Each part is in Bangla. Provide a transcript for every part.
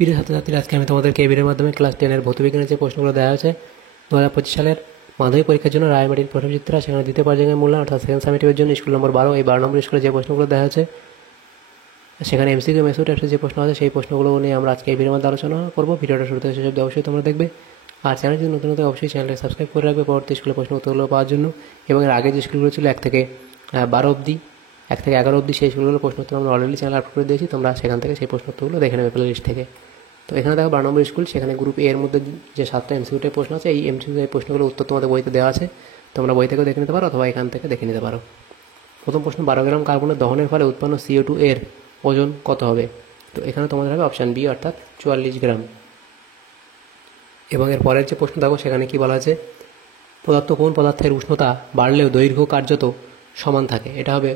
প্রিয় ছাত্রছাত্রীরা, আজকে আমি তোমাদেরকে এই ভিডিওর মাধ্যমে ক্লাস 10-এর ভৌতবিজ্ঞানের যে প্রশ্নগুলো দেওয়া হয়েছে 2025 সালের মাধ্যমিক পরীক্ষার জন্য রায়মাটির প্রশ্নচিত্রা, সেখানে দ্বিতীয় পর্যায়ের মূল্যায়ন অর্থাৎ সেকেন্ড সামেটিভের জন্য স্কুল নম্বর 12, এই 12 নম্বর স্কুলে যে প্রশ্নগুলো দেওয়া হয়েছে সেখানে এমসিকিউ মেথড টাইপের যে প্রশ্ন আছে সেই প্রশ্নগুলো নিয়ে আমরা আজকে এই ভিডিওর মধ্যে আলোচনা করবো। ভিডিওটা শুরু থেকে শেষ অবধি অবশ্যই তোমরা দেখবে। আর চ্যানেল যদি নতুন হতে অবশ্যই চ্যানেলটা সাবস্ক্রাইব করে রাখবে পরবর্তী স্কুলের প্রশ্ন উত্তরগুলো পাওয়ার জন্য। এবং এর আগে যে স্কুলগুলো ছিল 1 থেকে 12 অবধি, 1 থেকে 11 অবধি, সেই স্কুলগুলোর প্রশ্ন উত্তর আমরা অলরেডি চ্যানেল আপলোড করে দিয়েছি, তোমরা সেখান থেকে সেই প্রশ্ন উত্তরগুলো দেখে নেবে প্লে লিস্ট থেকে। তো এখানে দেখো 12 নম্বর স্কুল, সেখানে গ্রুপ এ এর মধ্যে যে 7টা এমসিকিউ প্রশ্ন আছে, এই এমসিকিউ প্রশ্নগুলোর উত্তর তোমাদের বইতে দেওয়া আছে, তোমরা বই থেকেও দেখে নিতে পারো অথবা এখান থেকে দেখে নিতে পারো। প্রথম প্রশ্ন, 12 গ্রাম কার্বনের দহনের ফলে উৎপন্ন CO2 এর ওজন কত হবে? তো এখানে তোমাদের হবে অপশান বি অর্থাৎ 44 গ্রাম। এবং এর পরের যে প্রশ্ন দেখো সেখানে কি বলা আছে, কোন পদার্থের উষ্ণতা বাড়লেও দৈর্ঘ্য কার্যত সমান থাকে? এটা হবে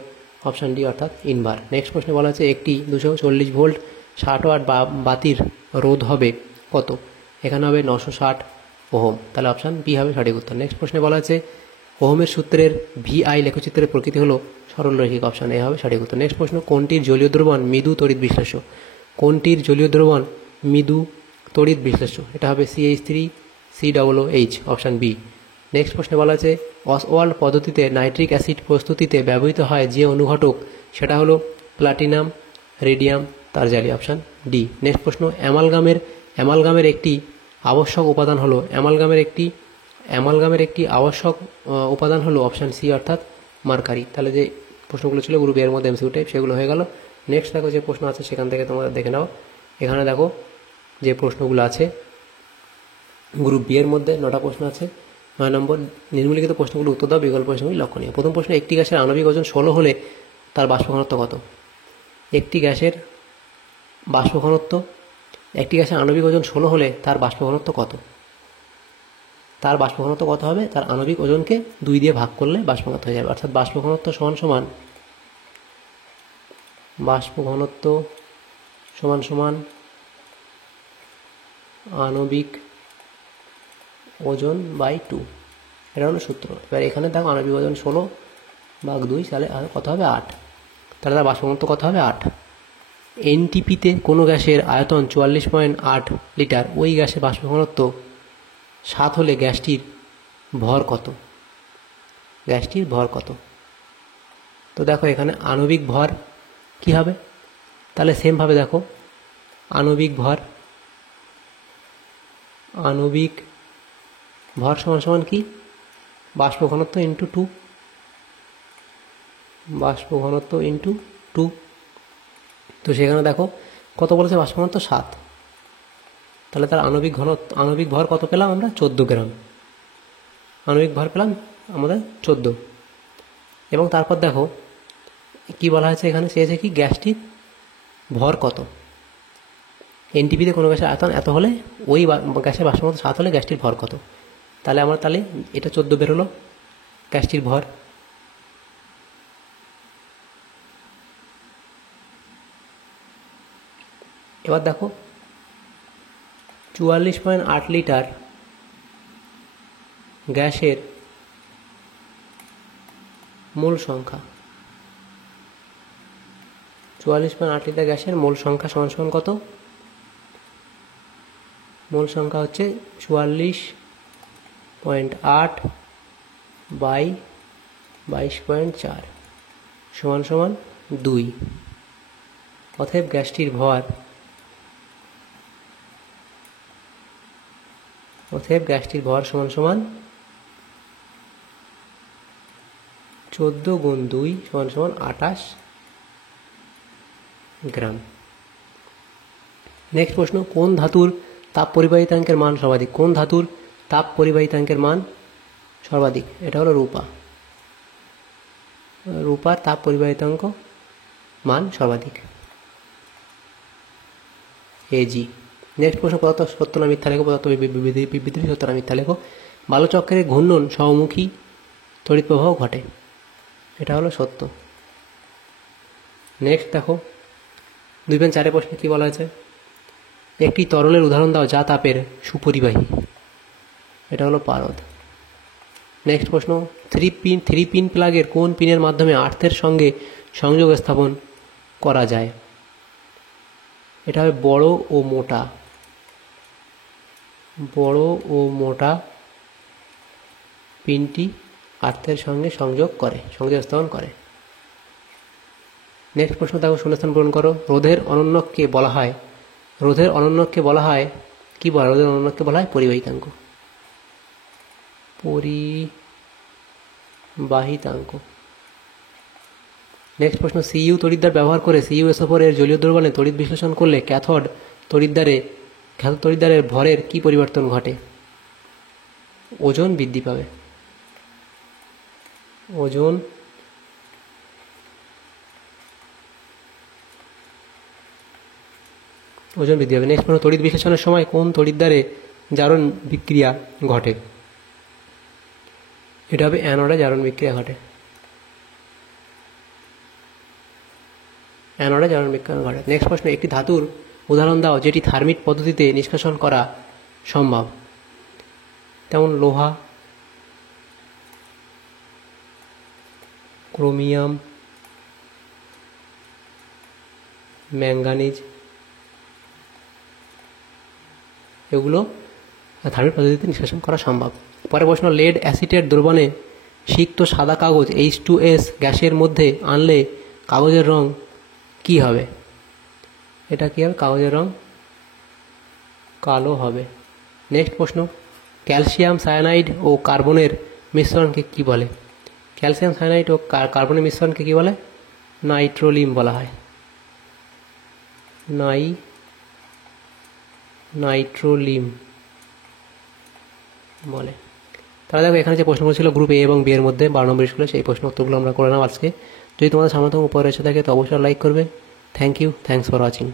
অপশান ডি অর্থাৎ ইনভার। নেক্সট প্রশ্নে বলা আছে একটি 240 ভোল্ট 60 ওয়াট বাতির রোধ হবে কত? এখানে হবে 960 ওহম, তাহলে অপশান বি হবে সঠিক উত্তর। নেক্সট প্রশ্নে বলা আছে ওহমের সূত্রের VI লেখচিত্রের প্রকৃতি হলো সরলরৈখিক, অপশান এ হবে সঠিক উত্তর। নেক্সট প্রশ্ন, কোনটির জলীয় দ্রবণ মৃদু তড়িৎ বিশ্লেষ্য? কোনটির জলীয় দ্রবণ মৃদু তড়িৎ বিশ্লেষ্য? এটা হবে CH3COOH, অপশান বি। নেক্সট প্রশ্নে বলা আছে অসওয়াল্ড পদ্ধতিতে নাইট্রিক অ্যাসিড প্রস্তুতিতে ব্যবহৃত হয় যে অনুঘটক, সেটা হলো প্লাটিনাম, রেডিয়াম, তারজালি, অপশান ডি। নেক্সট প্রশ্ন, অ্যামালগামের একটি আবশ্যক উপাদান হলো অ্যামালগামের একটি আবশ্যক উপাদান হলো অপশান সি অর্থাৎ মার্কারি। তাহলে যে প্রশ্নগুলো ছিল গ্রুপ এর মধ্যে এমসিকিউ টাইপ, সেগুলো হয়ে গেল। নেক্সট দেখো যে প্রশ্ন আছে সেখান থেকে তোমরা দেখে নাও। এখানে দেখো যে প্রশ্নগুলো আছে গ্রুপ বি এর মধ্যে 9টা প্রশ্ন আছে। 9 নম্বর, নিম্নলিখিত প্রশ্নগুলো উত্তর দাও, বিকল্প প্রশ্নগুলি লক্ষণীয়। প্রথম প্রশ্ন, একটি গ্যাসের আণবিক ওজন 16 হলে তার বাষ্প ঘনত্ব কত? একটি গ্যাসের আণবিক ওজন 16 হলে তার বাষ্প ঘনত্ব কত? তার বাষ্প ঘনত্ব কত হবে? তার আণবিক ওজনকে 2 দিয়ে ভাগ করলে বাষ্প ঘনত্ব হয়ে যাবে, অর্থাৎ বাষ্প ঘনত্ব সমান আণবিক ওজন বাই 2, এটা হলো সূত্র। এবার এখানে দেখো আণবিক ওজন 16/2, তাহলে কত হবে? 8, তাহলে তার বাষ্প ঘনত্ব কত হবে? 8। এনটিপিতে কোনো গ্যাসের আয়তন 44.8 লিটার, ওই গ্যাসের বাষ্প ঘনত্ব 7 হলে গ্যাসটির ভর কত? তো দেখো এখানে আণবিক ভর কি হবে? তাহলে সেমভাবে দেখো আণবিক ভর সমান কি? বাষ্প ঘনত্ব ইন্টু 2, তো সেখানে দেখো কত বলেছে? বাষ্প ঘনত্ব 7, তাহলে তার আণবিক ভর কত পেলাম আমরা? 14 গ্রাম। আণবিক ভর পেলাম আমাদের 14। এবং তারপর দেখো কি বলা হয়েছে, এখানে চেয়েছে কি গ্যাসটির ভর কত। এনটিপিতে কোনো গ্যাসের আয়তন এত হলে ওই গ্যাসের বাষ্প ঘনত্ব 7 হলে গ্যাসটির ভর কত? তাহলে এটা 14 বেরোলো গ্যাসটির ভর। এবার দেখো 44.8 লিটার গ্যাসের মোল সংখ্যা, 44.8 লিটার গ্যাসের মোল সংখ্যা সমান কত? মোল সংখ্যা হচ্ছে 44.8 বাই 22.4 সমান 2। অতএব গ্যাসটির ভর 14 গুণ 2 সমান 28 গ্রাম। নেক্সট প্রশ্ন, কোন ধাতুর তাপ পরিবাহিতাঙ্কের মান সর্বাধিক? এটা হলো রূপার তাপ পরিবাহিতাঙ্ক মান সর্বাধিক, AG। নেক্সট প্রশ্ন, পদার্থ সত্য না মিথ্যা লেখো। পদার্থ বিবৃতি সত্য না মিথ্যা লেখো। বালুচক্রের ঘূর্ণন সমমুখী তড়িৎ প্রবাহ ঘটে, এটা হলো সত্য। নেক্সট দেখো 2.4 প্রশ্নে কি বলা আছে, একটি তরলের উদাহরণ দাও যা তাপের সুপরিবাহী, এটা হলো পারদ। নেক্সট প্রশ্ন, 3 পিন প্লাগের কোন পিনের মাধ্যমে আর্থের সঙ্গে সংযোগ স্থাপন করা যায়? এটা হবে বড় ও মোটা, বড় ও মোটা পিনটি আর্থের সঙ্গে সংযোগ স্থাপন করে। নেক্সট প্রশ্ন দেখো, শূন্যস্থান পূরণ করো। রোধের অনন্যককে বলা হয় কি বলা? রোধের অনন্যককে বলা হয় পরিবাহিতাঙ্ক। নেক্সট প্রশ্ন, সিইউ তড়িৎদ্বার ব্যবহার করে CuSO4 এর জলীয় দ্রবণে তড়িৎ বিশ্লেষণ করলে ক্যাথোড তড়িৎদ্বারের ভরের কি পরিবর্তন ঘটে? ওজন বৃদ্ধি পাবে। ওজন বৃদ্ধি পাবে। নেক্সট প্রশ্ন, তড়িৎ বিশ্লেষণের সময় কোন তড়িৎদ্বারে জারণ বিক্রিয়া ঘটে? এটা হবে অ্যানোডে জারণ বিক্রিয়া ঘটে। নেক্সট প্রশ্ন, একটি ধাতুর উদাহরণ দাও যেটি থার্মিট পদ্ধতিতে নিষ্কাশন করা সম্ভব। তেমন লোহা, ক্রোমিয়াম, ম্যাঙ্গানিজ, এগুলো থার্মিট পদ্ধতিতে নিষ্কাশন করা সম্ভব। পরের প্রশ্ন, লেড অ্যাসিডের দ্রবণে সিক্ত সাদা কাগজ H2S গ্যাসের মধ্যে আনলে কাগজের রং কি হবে? এটা কি হবে? কাগজের রং কালো হবে। নেক্সট প্রশ্ন, ক্যালসিয়াম সায়ানাইড ও কার্বনের মিশ্রণকে কি বলে? ক্যালসিয়াম সায়ানাইড ও কার্বনের মিশ্রণকে কি বলে? নাইট্রোলিম বলা হয়। নাইট্রোলিম বলে। তাহলে দেখো, এখানে যে প্রশ্নগুলো ছিল গ্রুপ A এবং B এর মধ্যে 12 নম্বর স্কুলে, সেই প্রশ্ন উত্তরগুলো আমরা করে নেব আজকে। যদি তোমাদের সামর্থ্য উপরে এসে থাকে তো অবশ্যই লাইক করবে। Thank you, thanks for watching.